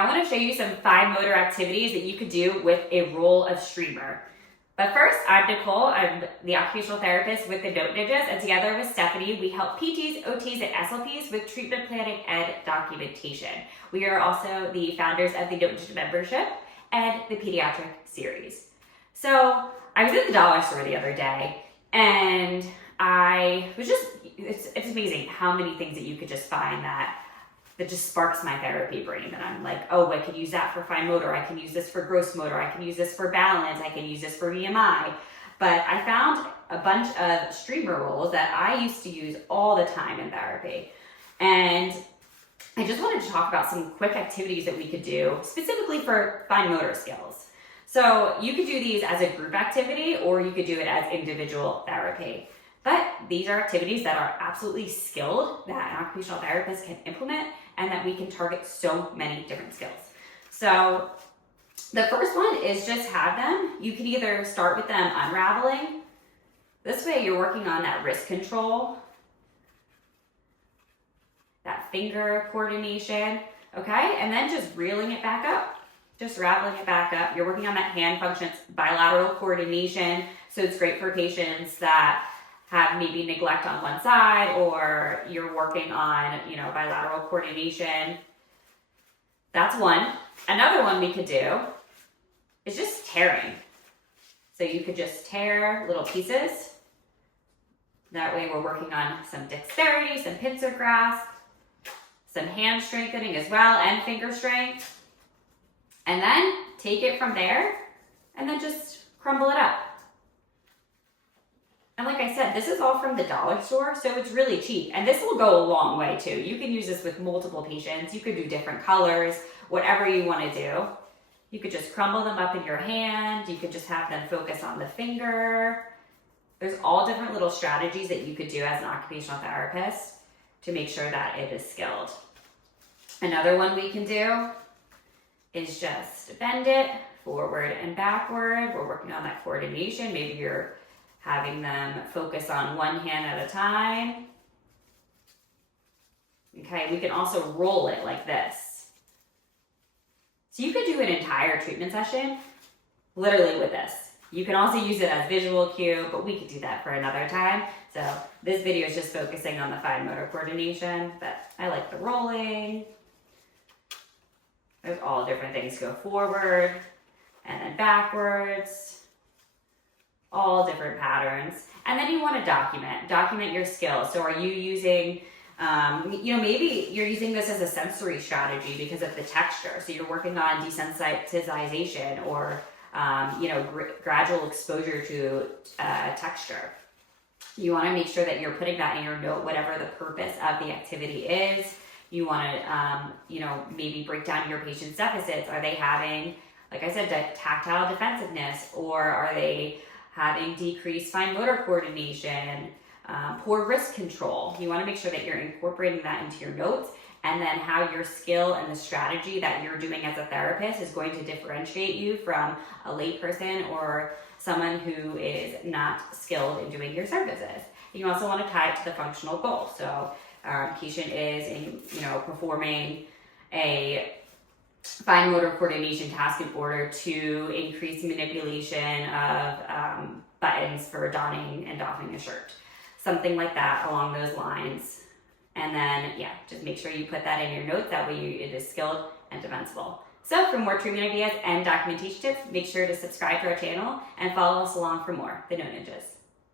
I want to show you some fine motor activities that you could do with a roll of streamer. But first, I'm Nicole. I'm the occupational therapist with the Note Ninjas, and together with Stephanie, we help PTs, OTs, and SLPs with treatment planning and documentation. We are also the founders of the Note Ninja membership and the pediatric series. So I was at the dollar store the other day, and I was it's amazing how many things that you could just find that just sparks my therapy brain. And I'm like, oh, I can use that for fine motor. I can use this for gross motor. I can use this for balance. I can use this for BMI. But I found a bunch of streamer rolls that I used to use all the time in therapy. And I just wanted to talk about some quick activities that we could do specifically for fine motor skills. So you could do these as a group activity, or you could do it as individual therapy. But these are activities that are absolutely skilled that an occupational therapist can implement, and that we can target so many different skills. So the first one is just have them. You can either start with them unraveling. This way you're working on that wrist control, that finger coordination, okay? And then just reeling it back up. Just raveling it back up. You're working on that hand functions, bilateral coordination. So it's great for patients that have maybe neglect on one side, or you're working on, bilateral coordination. That's one. Another one we could do is just tearing. So you could just tear little pieces. That way we're working on some dexterity, some pincer grasp, some hand strengthening as well, and finger strength. And then take it from there and then just crumble it up. And like I said, this is all from the dollar store, so it's really cheap. And this will go a long way too. You can use this with multiple patients. You could do different colors, whatever you want to do. You could just crumble them up in your hand. You could just have them focus on the finger. There's all different little strategies that you could do as an occupational therapist to make sure that it is skilled. Another one we can do is just bend it forward and backward. We're working on that coordination. Maybe you're having them focus on one hand at a time. Okay, we can also roll it like this. So you could do an entire treatment session literally with this. You can also use it as visual cue, but we could do that for another time. So this video is just focusing on the fine motor coordination, but I like the rolling. There's all different things. Go forward and then backwards. All different patterns. And then you want to document your skills. So are you using, maybe you're using this as a sensory strategy because of the texture. So you're working on desensitization or, gradual exposure to texture. You want to make sure that you're putting that in your note, whatever the purpose of the activity is. You want to, maybe break down your patient's deficits. Are they having, like I said, tactile defensiveness, or are they having decreased fine motor coordination, poor wrist control? You want to make sure that you're incorporating that into your notes, and then how your skill and the strategy that you're doing as a therapist is going to differentiate you from a layperson or someone who is not skilled in doing your services. You also want to tie it to the functional goal. So our patient is performing a fine motor coordination task in order to increase manipulation of buttons for donning and doffing a shirt. Something like that along those lines. And then, just make sure you put that in your notes. That way it is skilled and defensible. So for more treatment ideas and documentation tips, make sure to subscribe to our channel and follow us along for more. The Note Ninjas.